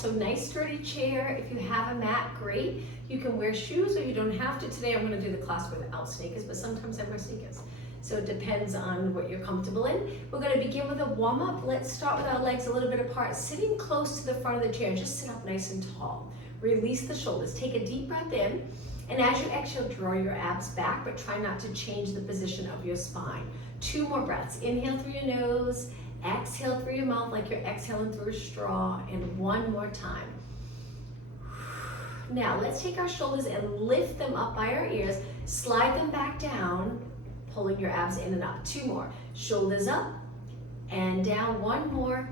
So nice sturdy chair. If you have a mat, great. You can wear shoes or you don't have to. Today I'm going to do the class without sneakers, but sometimes I wear sneakers. So it depends on what you're comfortable in. We're going to begin with a warm-up. Let's start with our legs a little bit apart, sitting close to the front of the chair. Just sit up nice and tall. Release the shoulders. Take a deep breath in. And as you exhale, draw your abs back, but try not to change the position of your spine. 2 more breaths. Inhale through your nose. Exhale through your mouth like you're exhaling through a straw, and 1 more time. Now let's take our shoulders and lift them up by our ears, slide them back down, pulling your abs in and up. 2 more. Shoulders up and down. 1 more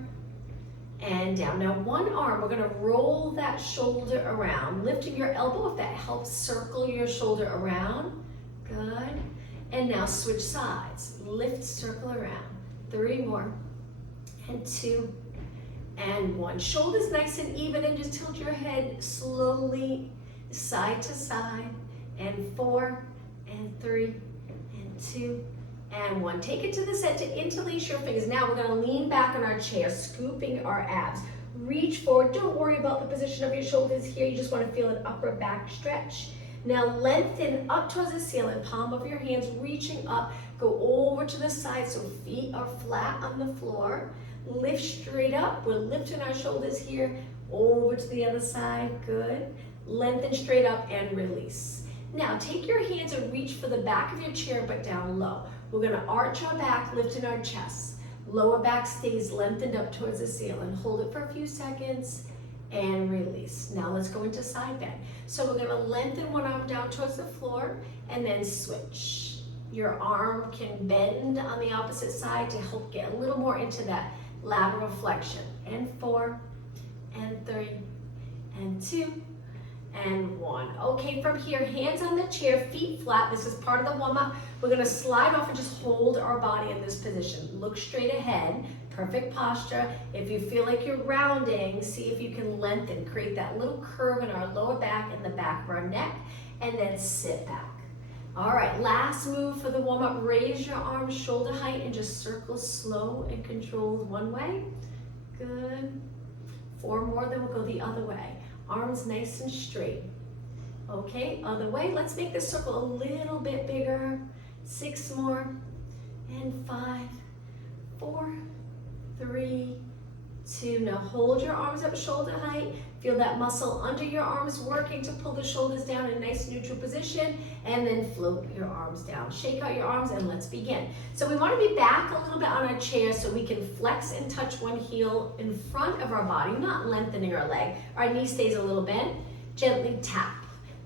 and down. Now one arm, we're gonna roll that shoulder around, lifting your elbow if that helps. Circle your shoulder around. Good. And now switch sides. Lift, circle around. 3 more. And 2 and 1. Shoulders nice and even, and just tilt your head slowly side to side. And 4 and 3 and 2 and 1. Take it to the center, interlace your fingers. Now we're going to lean back on our chair, scooping our abs. Reach forward. Don't worry about the position of your shoulders here. You just want to feel an upper back stretch. Now lengthen up towards the ceiling, palm of your hands reaching up. Go over to the side so feet are flat on the floor. Lift straight up. We're lifting our shoulders here. Over to the other side. Good. Lengthen straight up and release. Now take your hands and reach for the back of your chair but down low. We're going to arch our back, lifting our chest. Lower back stays lengthened up towards the ceiling. Hold it for a few seconds and release. Now let's go into side bend. So we're going to lengthen one arm down towards the floor and then switch. Your arm can bend on the opposite side to help get a little more into that lateral flexion. And 4 and 3 and 2 and 1. Okay, from here, hands on the chair, feet flat. This is part of the warm-up. We're going to slide off and just hold our body in this position. Look straight ahead. Perfect posture. If you feel like you're rounding, see if you can lengthen. Create that little curve in our lower back and the back of our neck, and then sit back. All right, last move for the warm-up. Raise your arms shoulder height and just circle slow and controlled one way. Good. 4 more, then we'll go the other way. Arms nice and straight. Okay, other way. Let's make this circle a little bit bigger. 6 more, and 5, 4, 3, 2. Now hold your arms up shoulder height. Feel that muscle under your arms working to pull the shoulders down in a nice neutral position, and then float your arms down. Shake out your arms and let's begin. So we want to be back a little bit on our chair so we can flex and touch one heel in front of our body, not lengthening our leg. Our knee stays a little bent. Gently tap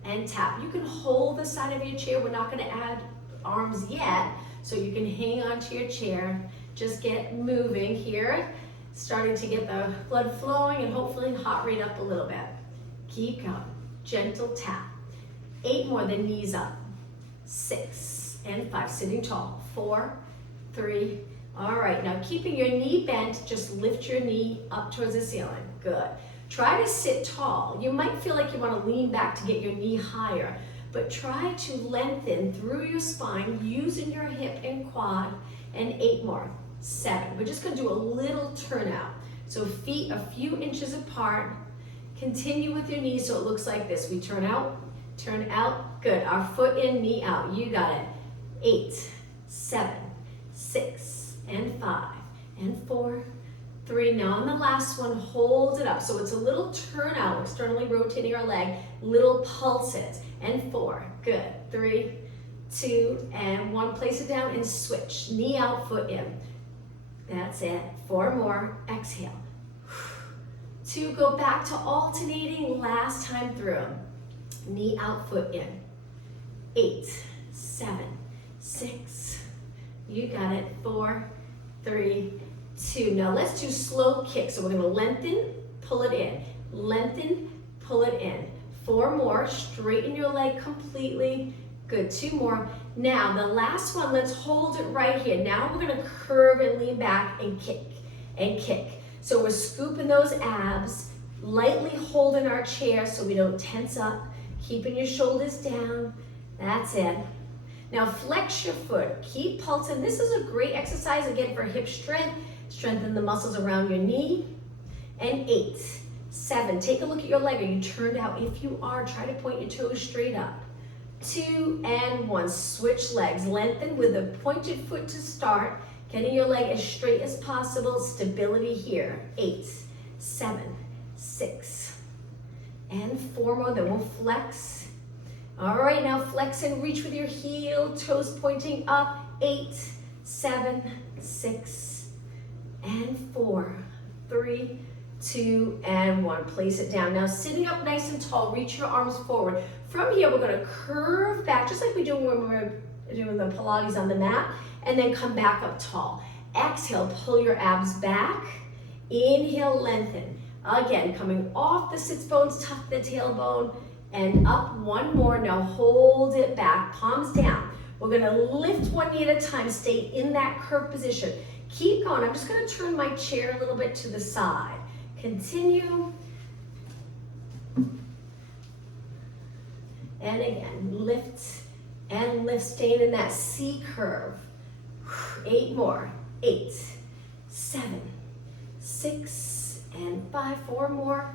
and tap. You can hold the side of your chair. We're not going to add arms yet, so you can hang on to your chair. Just get moving here. Starting to get the blood flowing and hopefully heart rate up a little bit. Keep going. Gentle tap. 8 more, then knees up. 6 and 5, sitting tall. 4, 3. All right, now keeping your knee bent, just lift your knee up towards the ceiling. Good. Try to sit tall. You might feel like you want to lean back to get your knee higher, but try to lengthen through your spine using your hip and quad. And 8 more. 7. We're just going to do a little turnout. So feet a few inches apart. Continue with your knees so it looks like this. We turn out. Good. Our foot in, knee out. You got it. 8, 7, 6, and 5, and 4, 3. Now on the last one, hold it up. So it's a little turnout, externally rotating our leg. Little pulses. And 4. Good. 3, 2, and 1. Place it down and switch. Knee out, foot in. That's it. 4 more. Exhale. 2. Go back to alternating last time through. Knee out, foot in. 8, 7, 6. You got it. 4, 3, 2. Now let's do slow kicks. So we're going to lengthen, pull it in. Lengthen, pull it in. 4 more. Straighten your leg completely. Good. 2 more. Now the last one, let's hold it right here. Now we're going to curve and lean back and kick and kick. So we're scooping those abs, lightly holding our chair so we don't tense up, keeping your shoulders down. That's it. Now flex your foot, keep pulsing. This is a great exercise again for hip strength. Strengthen the muscles around your knee. And 8, 7, take a look at your leg. Are you turned out? If you are, try to point your toes straight up. 2 and 1, switch legs. Lengthen with a pointed foot to start, getting your leg as straight as possible. Stability here. 8, 7, 6, and 4 more. Then we'll flex. All right, now flex and reach with your heel, toes pointing up. 8, 7, 6, and 4, 3, 2, and 1. Place it down. Now sitting up nice and tall, reach your arms forward. From here, we're gonna curve back, just like we do when we're doing the Pilates on the mat, and then come back up tall. Exhale, pull your abs back. Inhale, lengthen. Again, coming off the sits bones, tuck the tailbone, and up. One more. Now hold it back, palms down. We're gonna lift one knee at a time, stay in that curved position. Keep going. I'm just gonna turn my chair a little bit to the side. Continue. And again, lift and lift, staying in that C curve. 8 more. 8, 7, 6, and 5. 4 more.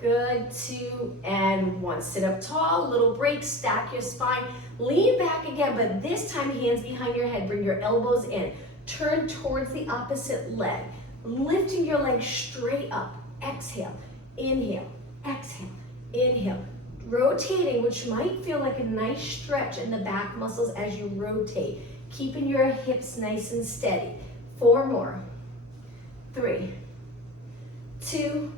Good. 2 and 1. Sit up tall, little break, stack your spine. Lean back again, but this time hands behind your head. Bring your elbows in. Turn towards the opposite leg. Lifting your leg straight up. Exhale, inhale, exhale, inhale. Rotating, which might feel like a nice stretch in the back muscles as you rotate. Keeping your hips nice and steady. 4 more. 3, 2,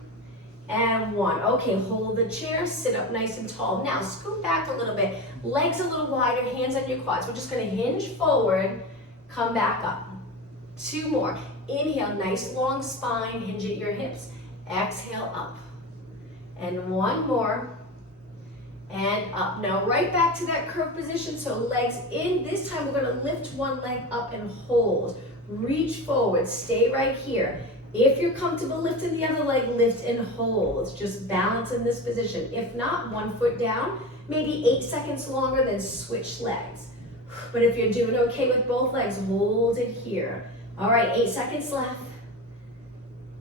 and 1. Okay, hold the chair, sit up nice and tall. Now scoot back a little bit. Legs a little wider, hands on your quads. We're just gonna hinge forward, come back up. 2 more. Inhale, nice long spine, hinge at your hips. Exhale, up. And 1 more. And up. Now right back to that curved position, so legs in. This time we're gonna lift one leg up and hold. Reach forward, stay right here. If you're comfortable lifting the other leg, lift and hold. Just balance in this position. If not, 1 foot down, maybe 8 seconds longer, then switch legs. But if you're doing okay with both legs, hold it here. All right, 8 seconds left.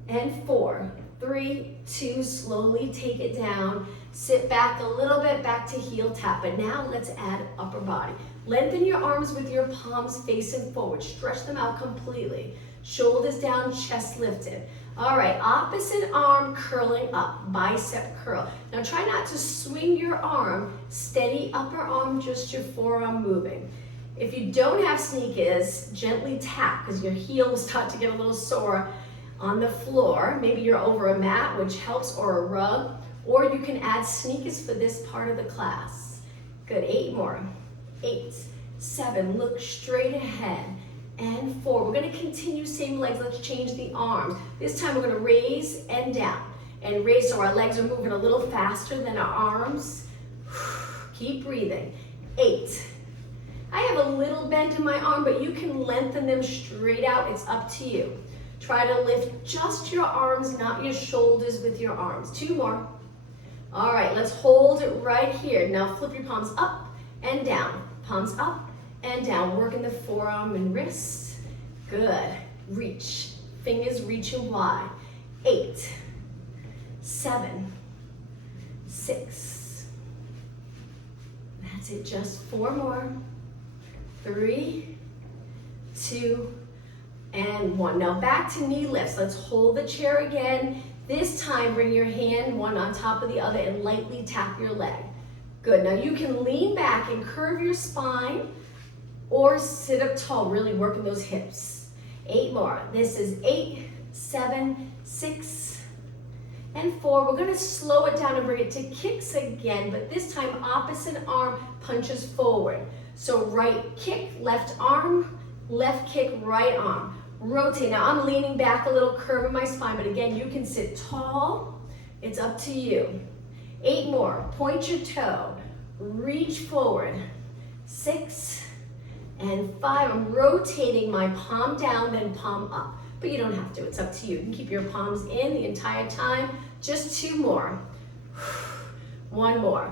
And 4, 3, 2, slowly take it down. Sit back a little bit, back to heel tap. But now let's add upper body. Lengthen your arms with your palms facing forward. Stretch them out completely. Shoulders down, chest lifted. All right, opposite arm curling up, bicep curl. Now try not to swing your arm, steady upper arm, just your forearm moving. If you don't have sneakers, gently tap, because your heel will start to get a little sore on the floor. Maybe you're over a mat, which helps, or a rug, or you can add sneakers for this part of the class. Good, 8 more. 8, 7, look straight ahead. And 4, we're gonna continue same legs. Let's change the arms. This time we're gonna raise and down. And raise, so our legs are moving a little faster than our arms. Keep breathing. 8. I have a little bend in my arm, but you can lengthen them straight out. It's up to you. Try to lift just your arms, not your shoulders with your arms. 2 more. All right, let's hold it right here. Now flip your palms up and down. Palms up and down. Working the forearm and wrists. Good. Reach. Fingers reaching wide. 8, 7, 6. That's it. Just 4 more. 3, 2, and 1. Now back to knee lifts. Let's hold the chair again. This time bring your hand one on top of the other and lightly tap your leg. Good. Now you can lean back and curve your spine or sit up tall, really working those hips. 8 more. This is 8, 7, 6, and 4. We're gonna slow it down and bring it to kicks again, but this time opposite arm punches forward. So right kick, left arm, left kick, right arm. Rotate. Now I'm leaning back a little, curving my spine, but again, you can sit tall. It's up to you. 8 more. Point your toe. Reach forward. 6 and 5. I'm rotating my palm down, then palm up. But you don't have to. It's up to you. You can keep your palms in the entire time. Just 2 more. 1 more.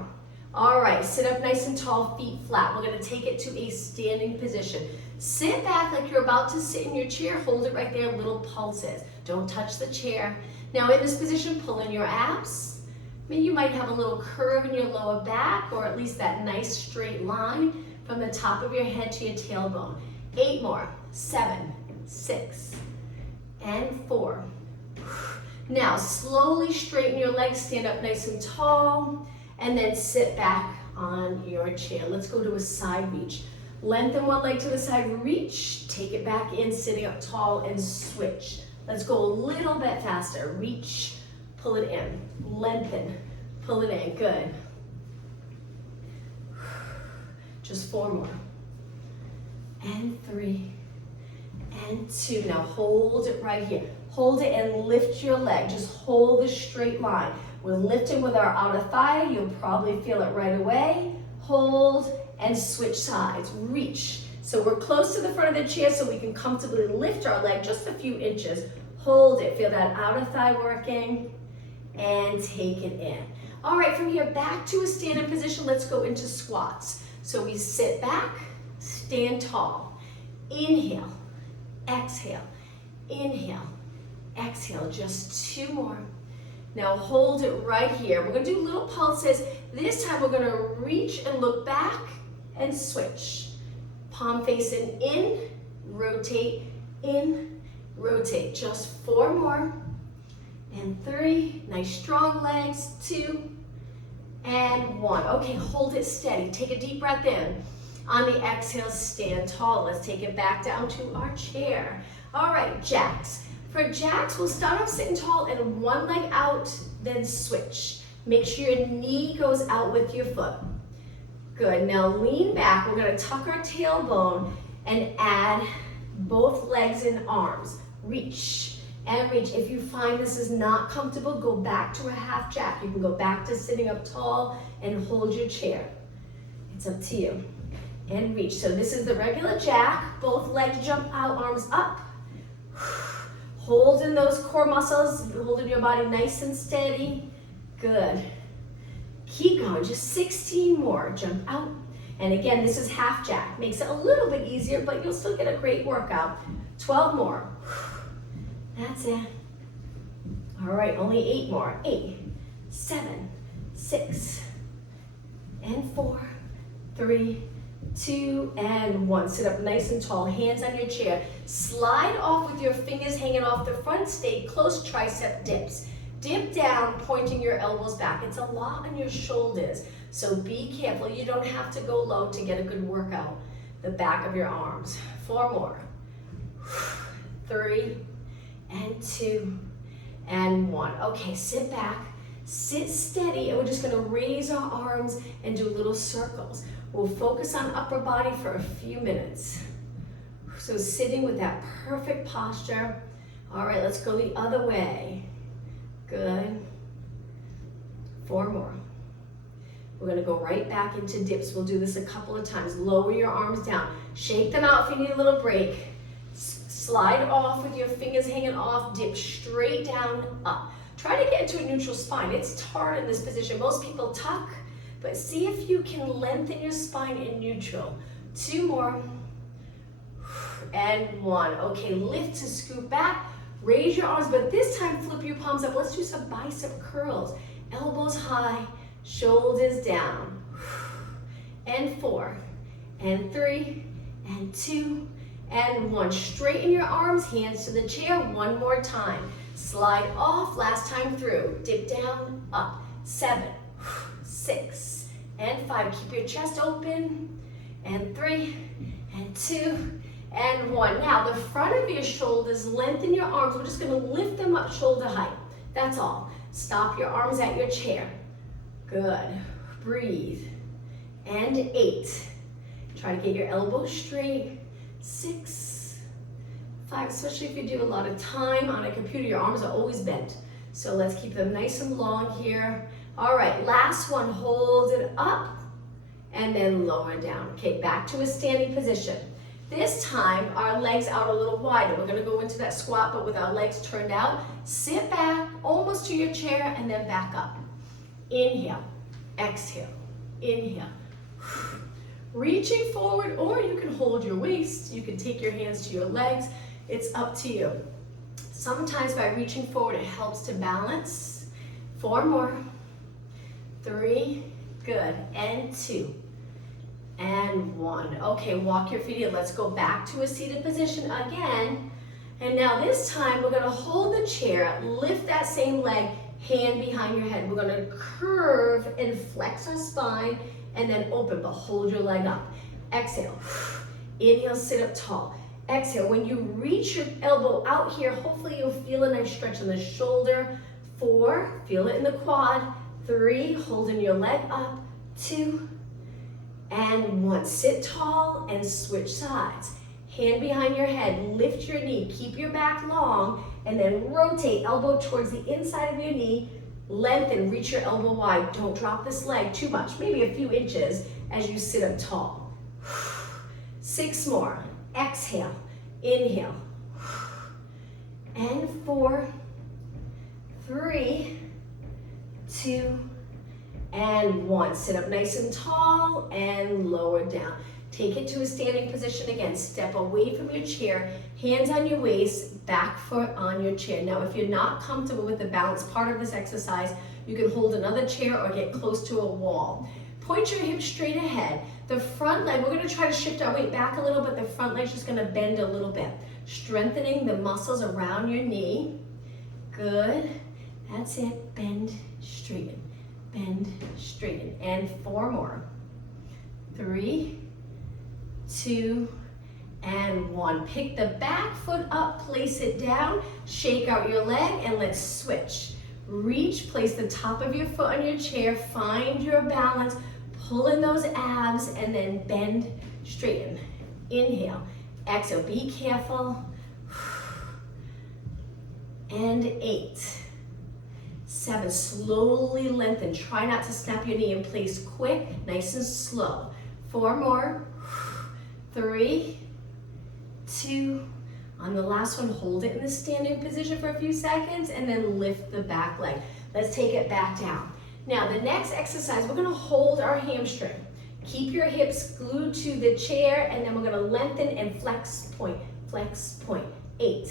All right, sit up nice and tall, feet flat. We're gonna take it to a standing position. Sit back like you're about to sit in your chair. Hold it right there, little pulses. Don't touch the chair. Now in this position, pull in your abs. Maybe you might have a little curve in your lower back, or at least that nice straight line from the top of your head to your tailbone. 8 more, 7, 6, and 4. Now slowly straighten your legs, stand up nice and tall, and then sit back on your chair. Let's go to a side reach. Lengthen one leg to the side, reach, take it back in, sitting up tall, and switch. Let's go a little bit faster. Reach, pull it in, lengthen, pull it in, good. Just 4 more. And 3, and 2. Now hold it right here. Hold it and lift your leg. Just hold the straight line. We're lifting with our outer thigh. You'll probably feel it right away. Hold and switch sides. Reach. So we're close to the front of the chair so we can comfortably lift our leg just a few inches. Hold it. Feel that outer thigh working. And take it in. All right, from here back to a standing position. Let's go into squats. So we sit back, stand tall. Inhale, exhale, inhale, exhale. Just 2 more. Now hold it right here. We're gonna do little pulses. This time we're gonna reach and look back and switch. Palm facing in, rotate, just 4 more. And 3, nice strong legs, 2, and 1. Okay, hold it steady. Take a deep breath in. On the exhale, stand tall. Let's take it back down to our chair. All right, jacks. For jacks, we'll start off sitting tall and one leg out, then switch. Make sure your knee goes out with your foot. Good, now lean back. We're gonna tuck our tailbone and add both legs and arms. Reach and reach. If you find this is not comfortable, go back to a half jack. You can go back to sitting up tall and hold your chair. It's up to you. And reach. So this is the regular jack. Both legs jump out, arms up. Hold in those core muscles, holding your body nice and steady. Good. Keep going, just 16 more. Jump out. And again, this is half jack. Makes it a little bit easier, but you'll still get a great workout. 12 more. That's it. All right, only 8 more. 8, 7, 6, and 4, 3, 2, and 1. Sit up nice and tall, hands on your chair. Slide off with your fingers hanging off the front. Stay close, tricep dips. Dip down, pointing your elbows back. It's a lot on your shoulders, so be careful. You don't have to go low to get a good workout. The back of your arms. 4 more. 3, and 2, and 1. Okay, sit back, sit steady, and we're just gonna raise our arms and do little circles. We'll focus on upper body for a few minutes. So sitting with that perfect posture. All right, let's go the other way. Good. 4 more. We're gonna go right back into dips. We'll do this a couple of times. Lower your arms down. Shake them out if you need a little break. Slide off with your fingers hanging off. Dip straight down, up. Try to get into a neutral spine. It's hard in this position. Most people tuck, but see if you can lengthen your spine in neutral. 2 more. And 1. Okay, lift to scoop back. Raise your arms, but this time flip your palms up. Let's do some bicep curls. Elbows high, shoulders down. And 4, and 3, and 2, and 1. Straighten your arms, hands to the chair. 1 more time. Slide off, last time through. Dip down, up. 7, 6, and 5. Keep your chest open. And 3, and 2, and 1. Now, the front of your shoulders, lengthen your arms. We're just gonna lift them up shoulder height. That's all. Stop your arms at your chair. Good. Breathe. And 8. Try to get your elbows straight. 6, 5, especially if you do a lot of time on a computer, your arms are always bent. So let's keep them nice and long here. All right, last one, hold it up and then lower down. Okay, back to a standing position. This time, our legs out a little wider. We're gonna go into that squat, but with our legs turned out. Sit back, almost to your chair, and then back up. Inhale, exhale, inhale. Reaching forward, or you can hold your waist. You can take your hands to your legs. It's up to you. Sometimes by reaching forward, it helps to balance. 4 more. 3, good, and 2, and 1. Okay, walk your feet in. Let's go back to a seated position again. And now this time, we're gonna hold the chair, lift that same leg, hand behind your head. We're gonna curve and flex our spine, and then open, but hold your leg up. Exhale, inhale, sit up tall. Exhale, when you reach your elbow out here, hopefully you'll feel a nice stretch in the shoulder. 4, feel it in the quad. 3, holding your leg up. 2, and 1. Sit tall and switch sides. Hand behind your head, lift your knee, keep your back long, and then rotate, elbow towards the inside of your knee, lengthen, reach your elbow wide. Don't drop this leg too much, maybe a few inches as you sit up tall. 6 more. Exhale, inhale, and 4, 3, 2, and 1. Sit up nice and tall and lower down. Take it to a standing position again. Step away from your chair, hands on your waist, back foot on your chair. Now, if you're not comfortable with the balance part of this exercise, you can hold another chair or get close to a wall. Point your hips straight ahead. The front leg, we're gonna try to shift our weight back a little bit. The front leg's just gonna bend a little bit. Strengthening the muscles around your knee. Good, that's it. Bend, straighten, bend, straighten. And 4 more. 3, 2, and 1. Pick the back foot up, place it down, shake out your leg, and let's switch. Reach, place the top of your foot on your chair, find your balance, pull in those abs, and then bend, straighten. Inhale, exhale, be careful. And 8, 7, slowly lengthen. Try not to snap your knee in place quick, nice and slow. 4 more. 3, 2, on the last one, hold it in the standing position for a few seconds and then lift the back leg. Let's take it back down. Now the next exercise, we're gonna hold our hamstring. Keep your hips glued to the chair and then we're gonna lengthen and flex point, flex point. 8,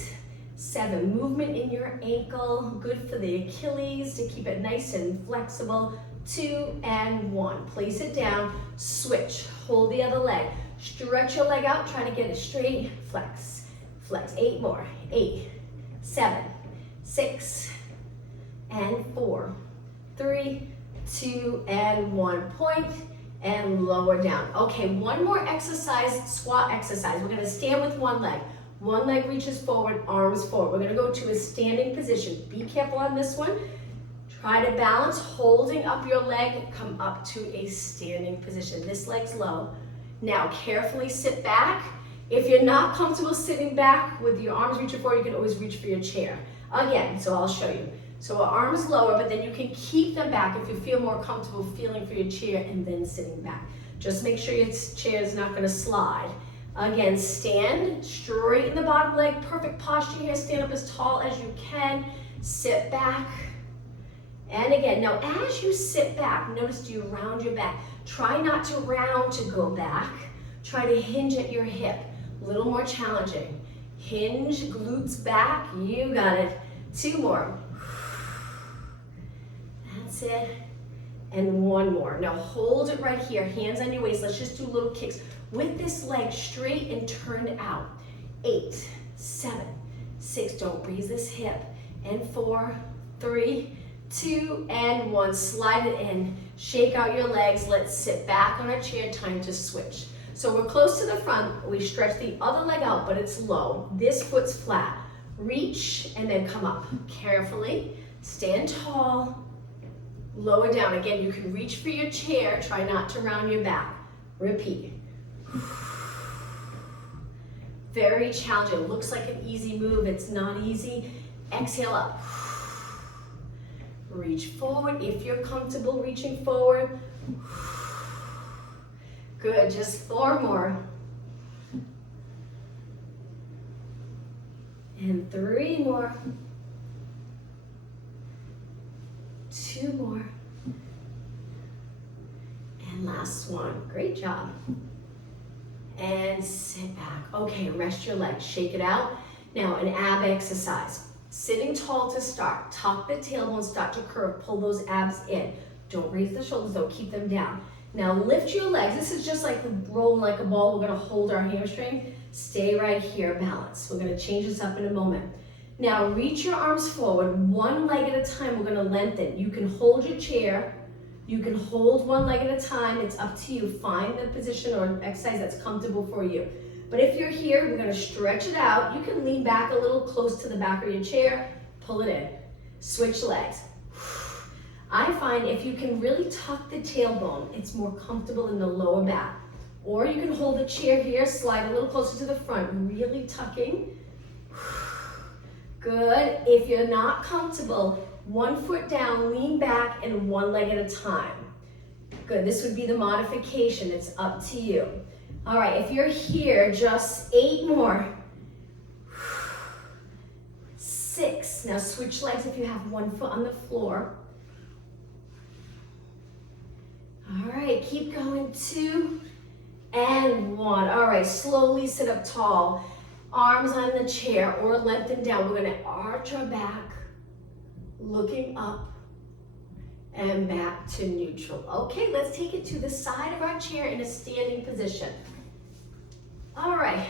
7, movement in your ankle, good for the Achilles to keep it nice and flexible. 2 and 1, place it down, switch, hold the other leg. Stretch your leg out, try to get it straight, flex, flex. 8 more, 8, 7, 6, and 4, 3, 2, and 1. Point and lower down. Okay, one more exercise, squat exercise. We're gonna stand with one leg. One leg reaches forward, arms forward. We're gonna go to a standing position. Be careful on this one. Try to balance, holding up your leg, come up to a standing position. This leg's low. Now carefully sit back. If you're not comfortable sitting back with your arms reaching forward, you can always reach for your chair. Again, so I'll show you. So our arms lower, but then you can keep them back if you feel more comfortable feeling for your chair and then sitting back. Just make sure your chair is not gonna slide. Again, stand, straighten the bottom leg, perfect posture here. Stand up as tall as you can, sit back. And again, now as you sit back, notice do you round your back. Try not to round to go back. Try to hinge at your hip. A little more challenging. Hinge, glutes back, you got it. 2 more. That's it. And 1 more. Now hold it right here, hands on your waist. Let's just do little kicks. With this leg straight and turned out. 8, 7, 6, don't raise this hip. And 4, 3, 2, and 1. Slide it in. Shake out your legs. Let's sit back on our chair. Time to switch. So we're close to the front. We stretch the other leg out, but it's low. This foot's flat. Reach and then come up. Carefully. Stand tall. Lower down. Again, you can reach for your chair. Try not to round your back. Repeat. Very challenging. Looks like an easy move. It's not easy. Exhale up. Reach forward if you're comfortable reaching forward. Good, just 4 more. And 3 more. 2 more. And last one. Great job. And sit back. Okay, rest your legs. Shake it out. Now, an ab exercise. Sitting tall to start. Tuck the tailbone, start to curve, pull those abs in. Don't raise the shoulders though, keep them down. Now lift your legs. This is just like rolling like a ball. We're gonna hold our hamstring. Stay right here, balance. We're gonna change this up in a moment. Now reach your arms forward, one leg at a time. We're gonna lengthen. You can hold your chair. You can hold one leg at a time. It's up to you. Find the position or exercise that's comfortable for you. But if you're here, we're gonna stretch it out. You can lean back a little close to the back of your chair, pull it in. Switch legs. I find if you can really tuck the tailbone, it's more comfortable in the lower back. Or you can hold the chair here, slide a little closer to the front, really tucking. Good. If you're not comfortable, 1 foot down, lean back, and one leg at a time. Good. This would be the modification. It's up to you. All right, if you're here, just 8 more. 6. Now switch legs if you have 1 foot on the floor. All right, keep going. 2 and 1. All right, slowly sit up tall. Arms on the chair or lengthen down. We're gonna arch our back, looking up and back to neutral. Okay, let's take it to the side of our chair in a standing position. All right,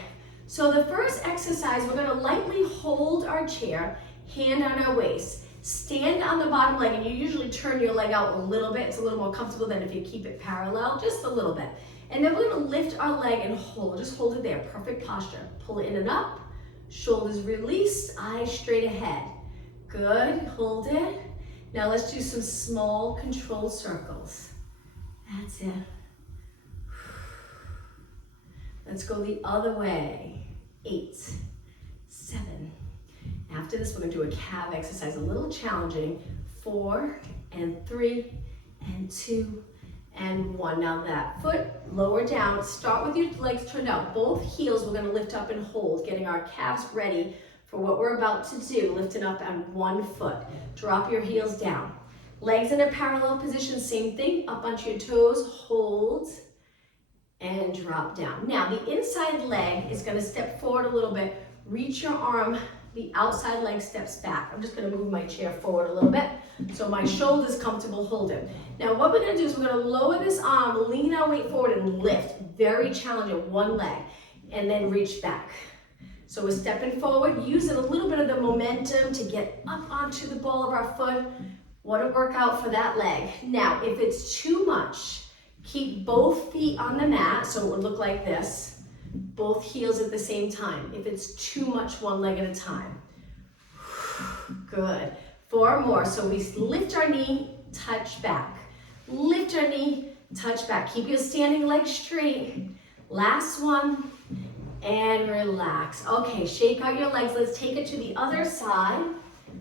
so the first exercise, we're gonna lightly hold our chair, hand on our waist. Stand on the bottom leg, and you usually turn your leg out a little bit. It's a little more comfortable than if you keep it parallel, just a little bit. And then we're gonna lift our leg and hold, just hold it there, perfect posture. Pull it in and up, shoulders released, eyes straight ahead. Good, hold it. Now let's do some small controlled circles. That's it. Let's go the other way. 8, 7. After this, we're gonna do a calf exercise, a little challenging. 4 and 3 and 2 and 1. Now that foot, lower down. Start with your legs turned out. Both heels we're gonna lift up and hold, getting our calves ready for what we're about to do. Lifting up on 1 foot. Drop your heels down. Legs in a parallel position, same thing. Up onto your toes, hold, and drop down. Now the inside leg is gonna step forward a little bit. Reach your arm. The outside leg steps back. I'm just gonna move my chair forward a little bit so my shoulder's comfortable holding. Now what we're gonna do is we're gonna lower this arm, lean our weight forward and lift. Very challenging, 1 leg, and then reach back. So we're stepping forward, using a little bit of the momentum to get up onto the ball of our foot. What a workout for that leg. Now, if it's too much, keep both feet on the mat, so it would look like this. Both heels at the same time. If it's too much, 1 leg at a time. Good. 4 more. So we lift our knee, touch back. Lift our knee, touch back. Keep your standing leg straight. Last one. And relax. Okay, shake out your legs. Let's take it to the other side.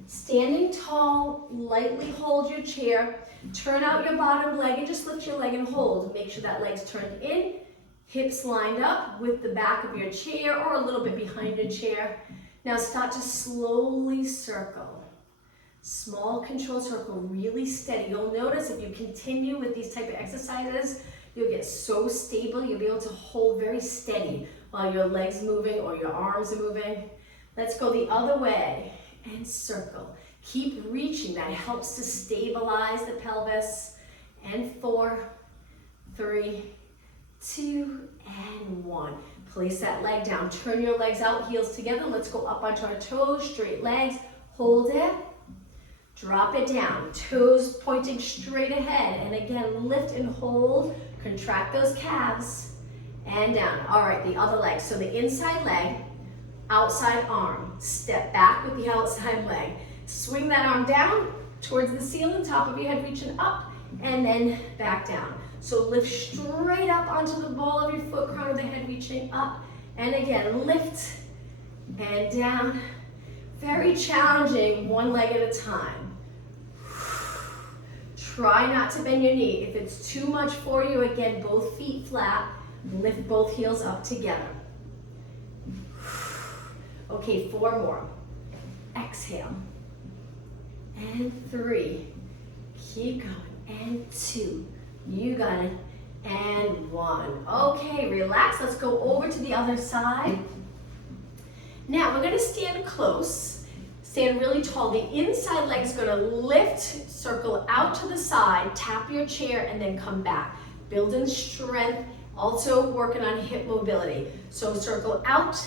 Standing tall, lightly hold your chair. Turn out your bottom leg and just lift your leg and hold. Make sure that leg's turned in. Hips lined up with the back of your chair or a little bit behind your chair. Now start to slowly circle. Small control circle, really steady. You'll notice if you continue with these type of exercises, you'll get so stable, you'll be able to hold very steady while your legs moving or your arms are moving. Let's go the other way and circle. Keep reaching, that helps to stabilize the pelvis. And 4, 3, 2, and 1. Place that leg down. Turn your legs out, heels together. Let's go up onto our toes, straight legs. Hold it. Drop it down. Toes pointing straight ahead. And again, lift and hold. Contract those calves. And down. All right, the other leg. So the inside leg, outside arm. Step back with the outside leg. Swing that arm down towards the ceiling, top of your head reaching up, and then back down. So lift straight up onto the ball of your foot, crown of the head reaching up. And again, lift and down. Very challenging, 1 leg at a time. Try not to bend your knee. If it's too much for you, again, both feet flat. Lift both heels up together. Okay, 4 more. Exhale. And 3. Keep going. And 2. You got it. And 1. Okay, relax. Let's go over to the other side. Now we're going to stand close. Stand really tall. The inside leg is gonna lift, circle out to the side, tap your chair, and then come back. Building strength, also working on hip mobility. So circle out,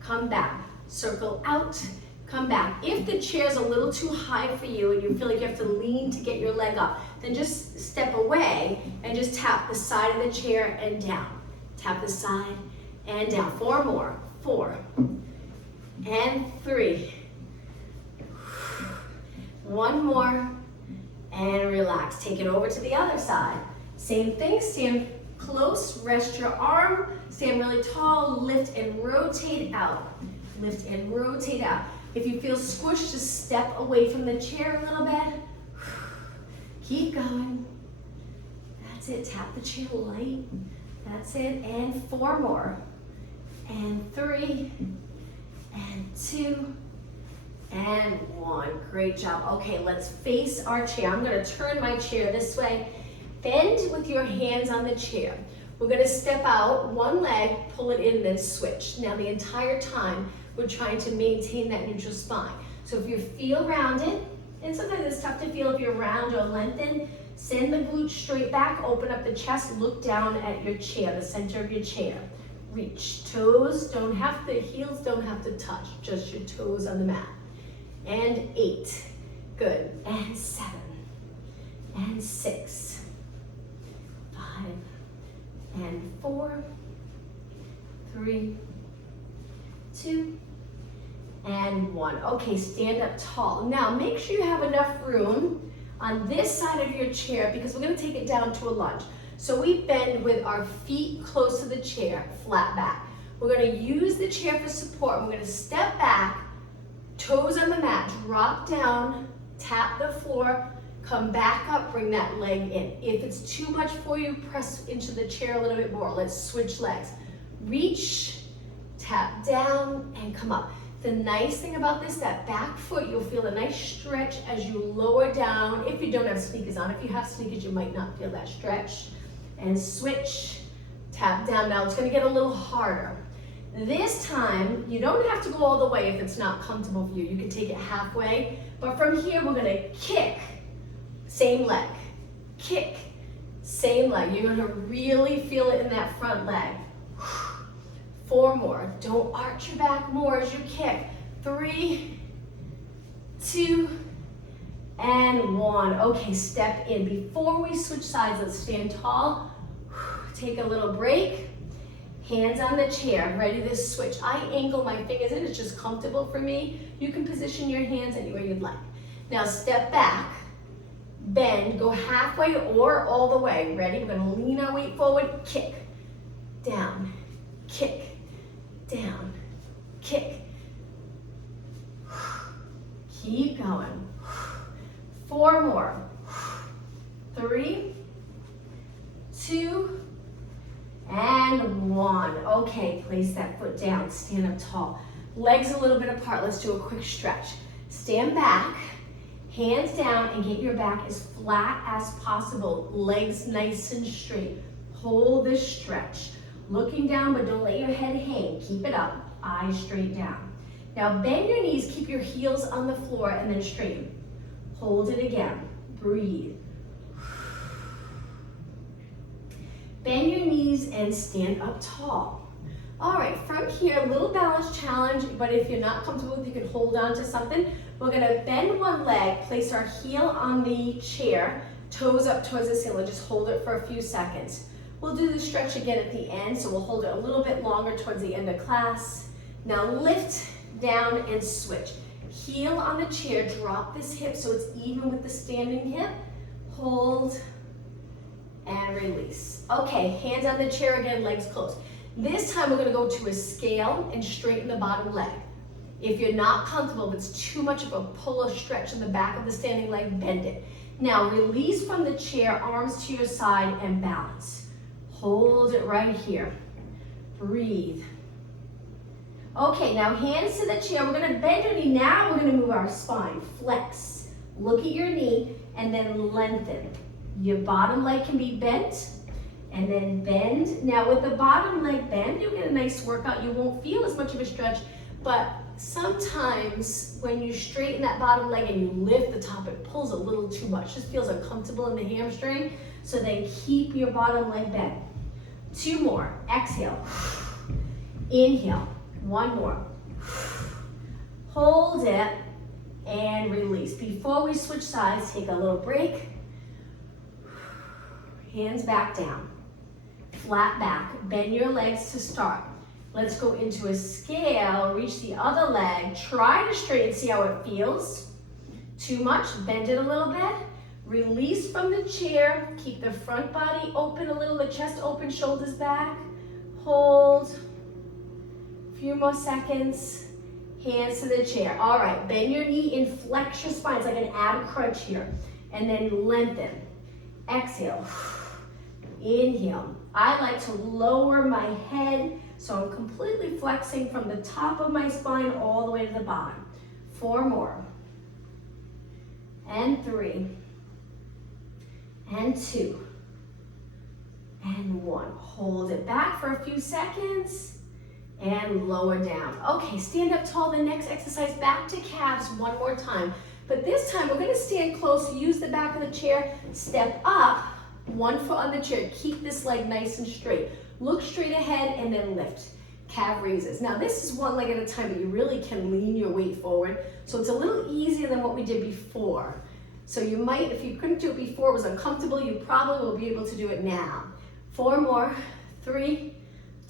come back. Circle out, come back. If the chair's a little too high for you and you feel like you have to lean to get your leg up, then just step away and just tap the side of the chair and down. Tap the side and down. 4 more. 4 and 3. 1 more and relax. Take it over to the other side. Same thing, stand close, rest your arm, stand really tall, lift and rotate out. Lift and rotate out. If you feel squished, just step away from the chair a little bit. Keep going. That's it, tap the chair light. That's it, and 4 more. And 3, and 2, and 1. Great job. Okay, let's face our chair. I'm gonna turn my chair this way. Bend with your hands on the chair. We're gonna step out, one leg, pull it in, then switch. Now the entire time, we're trying to maintain that neutral spine. So if you feel rounded, and sometimes it's tough to feel if you're round or lengthened, send the glutes straight back, open up the chest, look down at your chair, the center of your chair. Reach, toes don't have to, heels don't have to touch, just your toes on the mat. And 8, good, and 7, and 6, 5, and 4, 3, 2, and 1. Okay, stand up tall. Now make sure you have enough room on this side of your chair because we're gonna take it down to a lunge. So we bend with our feet close to the chair, flat back. We're gonna use the chair for support. We're gonna step back, toes on the mat, drop down, tap the floor, come back up, bring that leg in. If it's too much for you, press into the chair a little bit more. Let's switch legs. Reach, tap down, and come up. The nice thing about this, that back foot, you'll feel a nice stretch as you lower down. If you don't have sneakers on, if you have sneakers, you might not feel that stretch. And switch, tap down. Now it's gonna get a little harder. This time, you don't have to go all the way if it's not comfortable for you. You can take it halfway, but from here, we're gonna kick, same leg, kick, same leg. You're gonna really feel it in that front leg. 4 more. Don't arch your back more as you kick. 3, 2, and 1. Okay, step in. Before we switch sides, let's stand tall. Take a little break. Hands on the chair, ready to switch. I angle my fingers in, it's just comfortable for me. You can position your hands anywhere you'd like. Now step back, bend, go halfway or all the way. Ready? We're gonna lean our weight forward, kick, down, kick, down, kick. Keep going. 4 more. 3, 2, and 1. Okay, place that foot down, stand up tall. Legs a little bit apart, let's do a quick stretch. Stand back, hands down, and get your back as flat as possible. Legs nice and straight. Hold this stretch. Looking down, but don't let your head hang. Keep it up, eyes straight down. Now bend your knees, keep your heels on the floor, and then straighten. Hold it again, breathe. Bend your knees and stand up tall. All right, from here, a little balance challenge, but if you're not comfortable with it, you can hold on to something. We're gonna bend one leg, place our heel on the chair, toes up towards the ceiling, just hold it for a few seconds. We'll do the stretch again at the end, so we'll hold it a little bit longer towards the end of class. Now lift, down, and switch. Heel on the chair, drop this hip so it's even with the standing hip. Hold, and release. Okay, hands on the chair again, legs closed. This time we're gonna go to a scale and straighten the bottom leg. If you're not comfortable, if it's too much of a pull or stretch in the back of the standing leg, bend it. Now release from the chair, arms to your side, and balance. Hold it right here. Breathe. Okay, now hands to the chair. We're gonna bend your knee. Now we're gonna move our spine. Flex. Look at your knee and then lengthen. Your bottom leg can be bent and then bend. Now with the bottom leg bend, you'll get a nice workout. You won't feel as much of a stretch, but sometimes when you straighten that bottom leg and you lift the top, it pulls a little too much. Just feels uncomfortable in the hamstring. So then keep your bottom leg bent. 2 more. Exhale. Inhale. 1 more. Hold it and release. Before we switch sides, take a little break. Hands back down. Flat back. Bend your legs to start. Let's go into a scale. Reach the other leg. Try to straighten, see how it feels. Too much, bend it a little bit. Release from the chair. Keep the front body open a little, the chest open, shoulders back. Hold. Few more seconds. Hands to the chair. All right, bend your knee and flex your spine. It's like an ab crunch here. And then lengthen. Exhale. Inhale. I like to lower my head, so I'm completely flexing from the top of my spine all the way to the bottom. 4 more. And 3. And 2. And 1. Hold it back for a few seconds. And lower down. Okay, stand up tall. The next exercise, back to calves one more time. But this time we're gonna stand close, use the back of the chair, step up, 1 foot on the chair. Keep this leg nice and straight. Look straight ahead and then lift. Calf raises. Now this is 1 leg at a time, but you really can lean your weight forward. So it's a little easier than what we did before. So you might, if you couldn't do it before, it was uncomfortable, you probably will be able to do it now. 4 more. 3,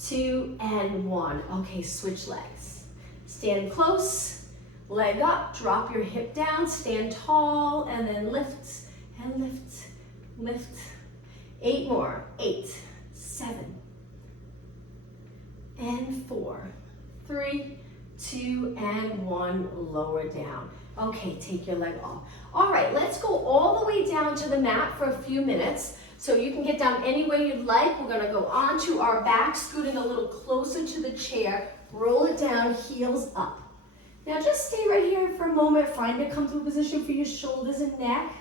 2, and 1. Okay, switch legs. Stand close, leg up, drop your hip down, stand tall, and then lift, and lift, lift. 8 more. 8, 7, and 4, 3, 2, and 1. Lower down. Okay, take your leg off. All right, let's go all the way down to the mat for a few minutes. So you can get down any way you'd like. We're gonna go onto our back, scooting a little closer to the chair, roll it down, heels up. Now just stay right here for a moment, find a comfortable position for your shoulders and neck,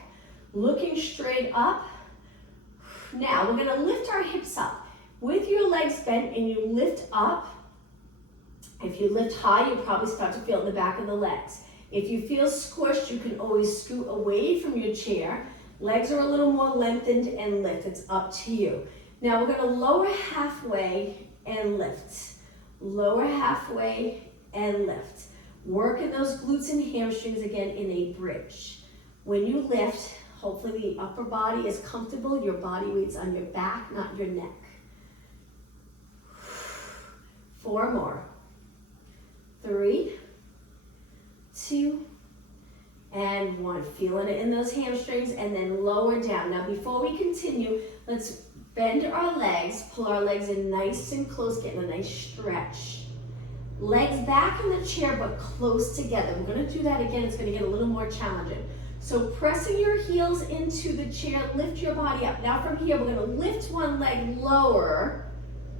looking straight up. Now we're gonna lift our hips up. With your legs bent and you lift up, if you lift high, you'll probably start to feel it in the back of the legs. If you feel squished, you can always scoot away from your chair. Legs are a little more lengthened and lift. It's up to you. Now we're going to lower halfway and lift. Lower halfway and lift. Working those glutes and hamstrings again in a bridge. When you lift, hopefully the upper body is comfortable. Your body weight's on your back, not your neck. 4 more. 3, 2, and 1. Feeling it in those hamstrings and then lower down. Now before we continue, let's bend our legs, pull our legs in nice and close, getting a nice stretch. Legs back in the chair but close together. We're going to do that again. It's going to get a little more challenging. So pressing your heels into the chair, lift your body up. Now from here, we're going to lift one leg lower,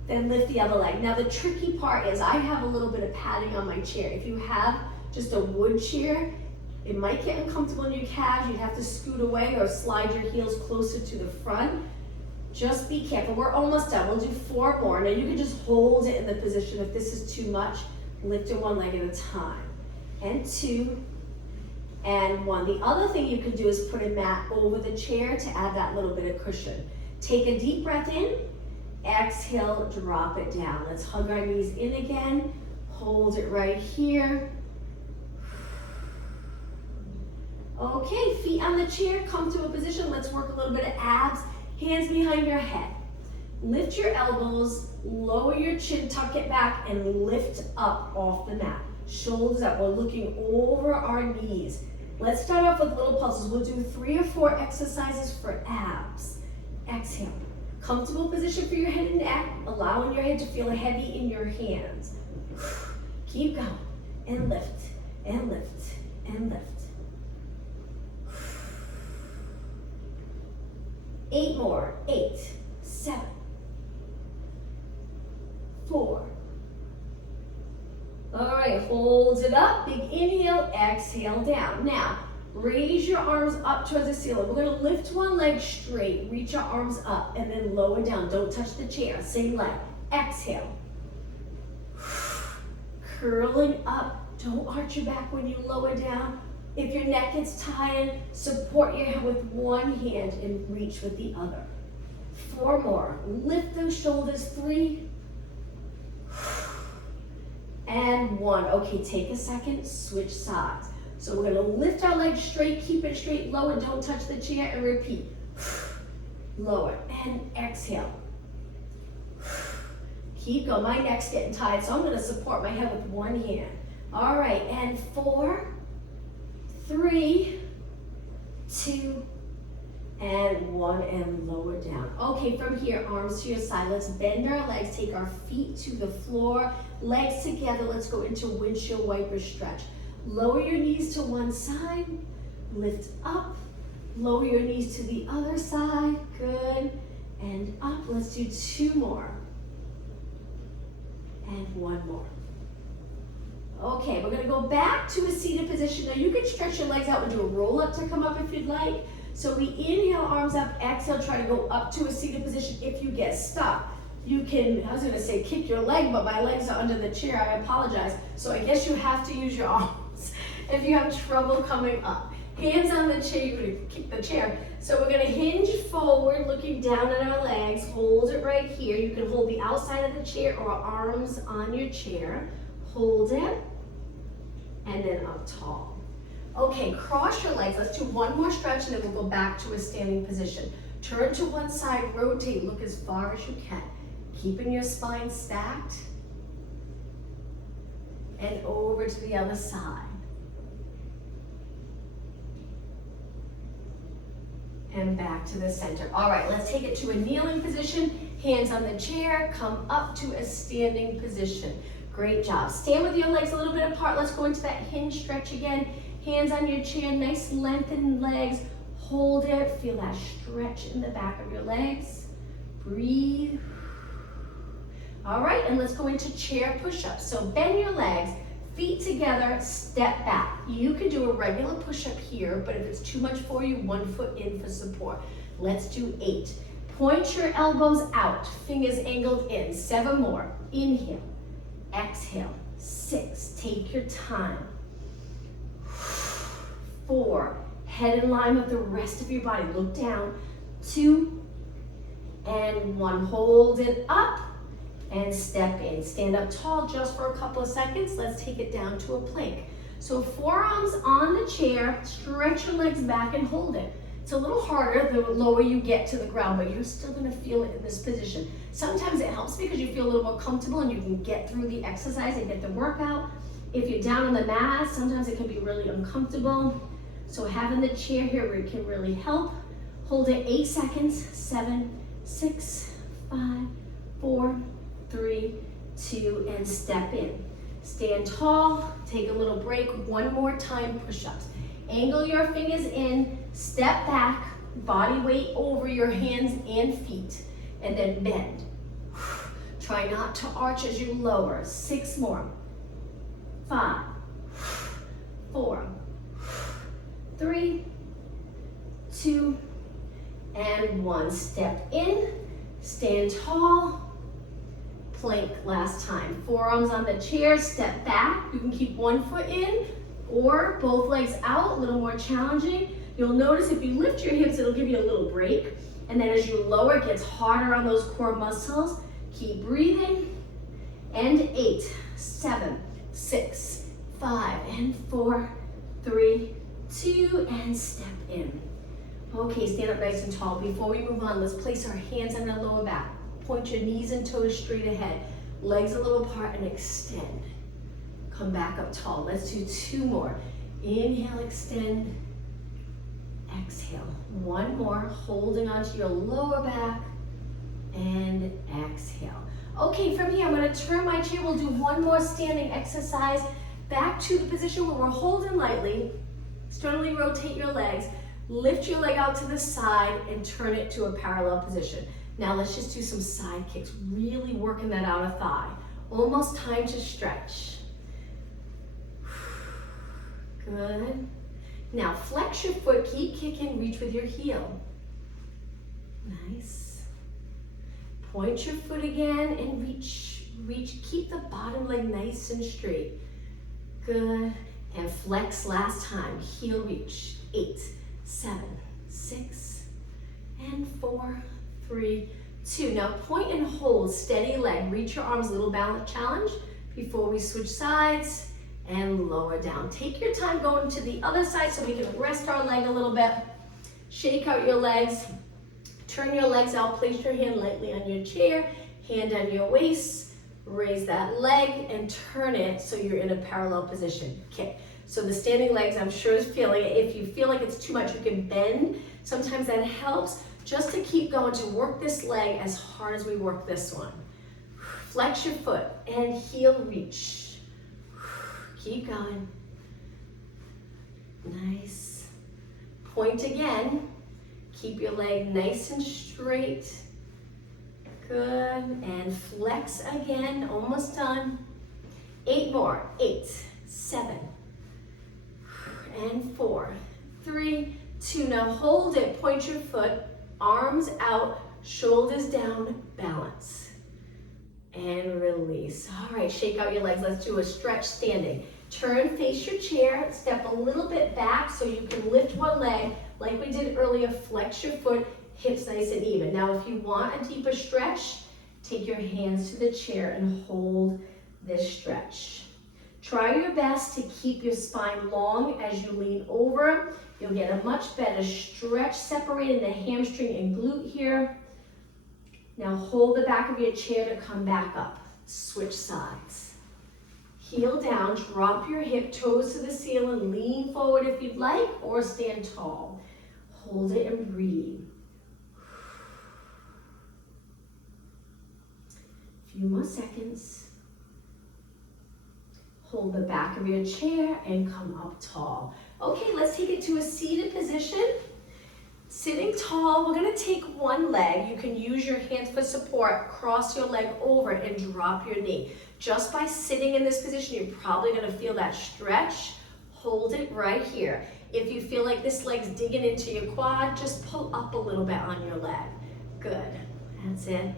then lift the other leg. Now the tricky part is I have a little bit of padding on my chair. If you have just a wood chair, it might get uncomfortable in your calves. You'd have to scoot away or slide your heels closer to the front. Just be careful. We're almost done. We'll do 4 more. Now you can just hold it in the position. If this is too much, lift it 1 leg at a time. And 2, and 1. The other thing you can do is put a mat over the chair to add that little bit of cushion. Take a deep breath in. Exhale, drop it down. Let's hug our knees in again. Hold it right here. Okay, feet on the chair, comfortable position. Let's work a little bit of abs. Hands behind your head. Lift your elbows, lower your chin, tuck it back, and lift up off the mat. Shoulders up. We're looking over our knees. Let's start off with little pulses. We'll do 3 or 4 exercises for abs. Exhale. Comfortable position for your head and neck, allowing your head to feel heavy in your hands. Keep going, and lift, and lift, and lift. 8 more. 8, 7, 4. All right, hold it up. Big inhale, exhale down. Now, raise your arms up towards the ceiling. We're going to lift one leg straight, reach your arms up, and then lower down. Don't touch the chair. Same leg. Exhale. Curling up Don't arch your back when you lower down. If your neck gets tired, support your head with one hand and reach with the other. 4 more. Lift those shoulders. 3. And 1. Okay, take a second, switch sides. So we're gonna lift our legs straight, keep it straight, lower, don't touch the chair, and repeat. Lower, and exhale. Keep going, my neck's getting tired, so I'm gonna support my head with one hand. All right, and 4, 3, 2, and 1, and lower down. Okay, from here, arms to your side. Let's bend our legs, take our feet to the floor, legs together. Let's go into windshield wiper stretch. Lower your knees to one side, lift up, lower your knees to the other side, good, and up. Let's do 2 more, and 1 more. Okay, we're gonna go back to a seated position. Now you can stretch your legs out and do a roll up to come up if you'd like. So we inhale, arms up, exhale, try to go up to a seated position. If you get stuck, you can, I was gonna say kick your leg, but my legs are under the chair, I apologize. So I guess you have to use your arms if you have trouble coming up. Hands on the chair, you're gonna kick the chair. So we're gonna hinge forward, looking down at our legs, hold it right here. You can hold the outside of the chair or arms on your chair. Hold it, and then up tall. Okay, cross your legs. Let's do 1 more stretch and then we'll go back to a standing position. Turn to one side, rotate, look as far as you can. Keeping your spine stacked. And over to the other side. And back to the center. All right, let's take it to a kneeling position. Hands on the chair, come up to a standing position. Great job. Stand with your legs a little bit apart. Let's go into that hinge stretch again. Hands on your chair, nice lengthened legs. Hold it, feel that stretch in the back of your legs. Breathe. All right, and let's go into chair push-ups. So bend your legs, feet together, step back. You can do a regular push-up here, but if it's too much for you, 1 foot in for support. Let's do 8. Point your elbows out, fingers angled in. 7 more. Inhale, exhale. 6, take your time. 4, head in line with the rest of your body. Look down. 2, and 1. Hold it up and step in. Stand up tall just for a couple of seconds. Let's take it down to a plank. So forearms on the chair, stretch your legs back and hold it. It's a little harder the lower you get to the ground, but you're still gonna feel it in this position. Sometimes it helps because you feel a little more comfortable and you can get through the exercise and get the workout. If you're down on the mat, sometimes it can be really uncomfortable. So having the chair here can really help. Hold it 8 seconds. 7, 6, 5, 4, 3, 2, and step in. Stand tall, take a little break. 1 more time, push-ups. Angle your fingers in, step back, body weight over your hands and feet, and then bend. Try not to arch as you lower. 6 more. 5, 4, 3, 2, and 1. Step in, stand tall, plank last time. Forearms on the chair, step back. You can keep 1 foot in or both legs out, a little more challenging. You'll notice if you lift your hips, it'll give you a little break. And then as you lower, it gets harder on those core muscles. Keep breathing. And 8, 7, 6, 5, and 4, 3, 2, and step in. Okay, stand up nice and tall. Before we move on, let's place our hands on our lower back. Point your knees and toes straight ahead. Legs a little apart and extend. Come back up tall. Let's do 2 more. Inhale, extend. Exhale. 1 more, holding onto your lower back. And exhale. Okay, from here, I'm gonna turn my chair. We'll do 1 more standing exercise. Back to the position where we're holding lightly. Externally rotate your legs, lift your leg out to the side and turn it to a parallel position. Now let's just do some side kicks, really working that outer thigh. Almost time to stretch. Good. Now flex your foot, keep kicking, reach with your heel. Nice. Point your foot again and reach, keep the bottom leg nice and straight. Good. And flex last time. Heel reach. 8, 7, 6, and 4, 3, 2. Now point and hold, steady leg. Reach your arms, little balance challenge before we switch sides and lower down. Take your time going to the other side so we can rest our leg a little bit. Shake out your legs. Turn your legs out. Place your hand lightly on your chair, hand on your waist. Raise that leg and turn it so you're in a parallel position. Okay, so the standing legs, I'm sure is feeling it. If you feel like it's too much, you can bend. Sometimes that helps just to keep going, to work this leg as hard as we work this one. Flex your foot and heel reach. Keep going. Nice. Point again. Keep your leg nice and straight. Good, and flex again, almost done. 8 more, 8, 7, and 4, 3, 2. Now hold it, point your foot, arms out, shoulders down, balance. And release. All right, shake out your legs. Let's do a stretch standing. Turn, face your chair, step a little bit back so you can lift one leg. Like we did earlier, flex your foot, hips nice and even. Now, if you want a deeper stretch, take your hands to the chair and hold this stretch. Try your best to keep your spine long as you lean over. You'll get a much better stretch, separating the hamstring and glute here. Now hold the back of your chair to come back up. Switch sides. Heel down, drop your hip, toes to the ceiling, lean forward if you'd like, or stand tall. Hold it and breathe. Few more seconds. Hold the back of your chair and come up tall. Okay, let's take it to a seated position. Sitting tall, we're gonna take one leg. You can use your hands for support. Cross your leg over and drop your knee. Just by sitting in this position, you're probably gonna feel that stretch. Hold it right here. If you feel like this leg's digging into your quad, just pull up a little bit on your leg. Good, that's it.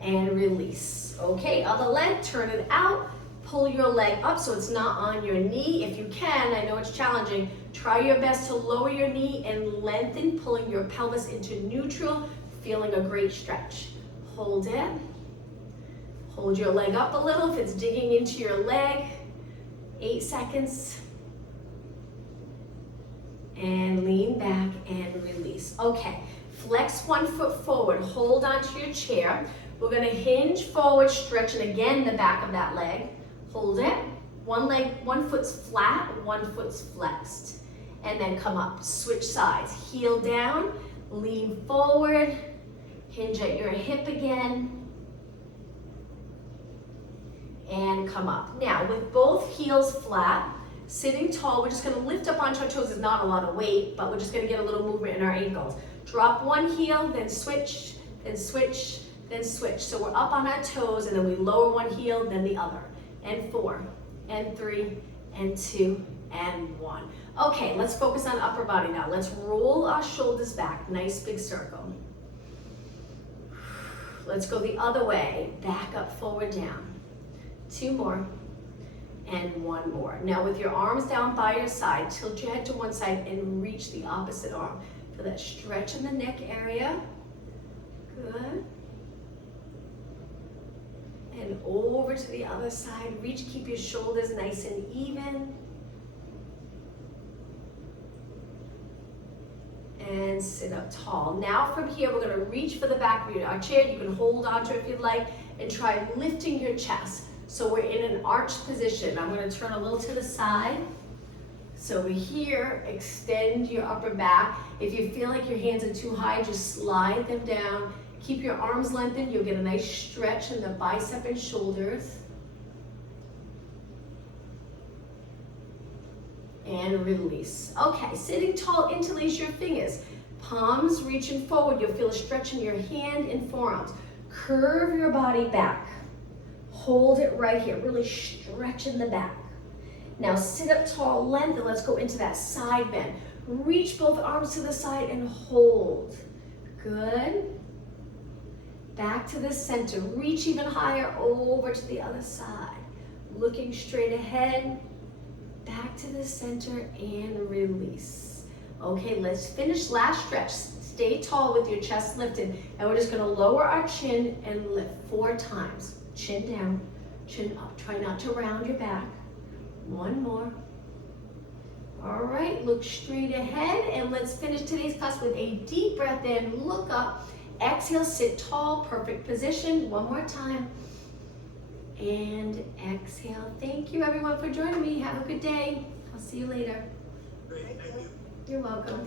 And release. Okay, other leg, turn it out. Pull your leg up so it's not on your knee. If you can, I know it's challenging, try your best to lower your knee and lengthen, pulling your pelvis into neutral, feeling a great stretch. Hold it. Hold your leg up a little if it's digging into your leg. 8 seconds. And lean back and release. Okay, flex one foot forward, hold onto your chair. We're gonna hinge forward, stretching again the back of that leg. Hold it. One foot's flat, one foot's flexed. And then come up, switch sides. Heel down, lean forward, hinge at your hip again. And come up. Now, with both heels flat, sitting tall, we're just gonna lift up onto our toes. There's not a lot of weight, but we're just gonna get a little movement in our ankles. Drop one heel, then switch, then switch, then switch. So we're up on our toes, and then we lower one heel, then the other. And 4, and 3, and 2, and 1. Okay, let's focus on upper body now. Let's roll our shoulders back, nice big circle. Let's go the other way, back up, forward, down. 2 more, and 1 more. Now with your arms down by your side, tilt your head to one side and reach the opposite arm. Feel that stretch in the neck area. Good. And over to the other side. Reach, keep your shoulders nice and even. And sit up tall. Now from here, we're gonna reach for the back of our chair. You can hold onto it if you'd like, and try lifting your chest. So we're in an arched position. I'm gonna turn a little to the side. So we're here, extend your upper back. If you feel like your hands are too high, just slide them down. Keep your arms lengthened. You'll get a nice stretch in the bicep and shoulders. And release. Okay, sitting tall, interlace your fingers. Palms reaching forward. You'll feel a stretch in your hand and forearms. Curve your body back. Hold it right here. Really stretch in the back. Now sit up tall, lengthen. Let's go into that side bend. Reach both arms to the side and hold. Good. Back to the center. Reach even higher over to the other side. looking straight ahead, back to the center and release. Okay, let's finish last stretch. Stay tall with your chest lifted, and we're just gonna lower our chin and lift 4 times. Chin down, chin up. Try not to round your back. 1 more. All right, look straight ahead, and let's finish today's class with a deep breath in, look up, exhale, sit tall, perfect position. 1 more time. And exhale. Thank you everyone for joining me. Have a good day. I'll see you later. Great, thank you. You're welcome.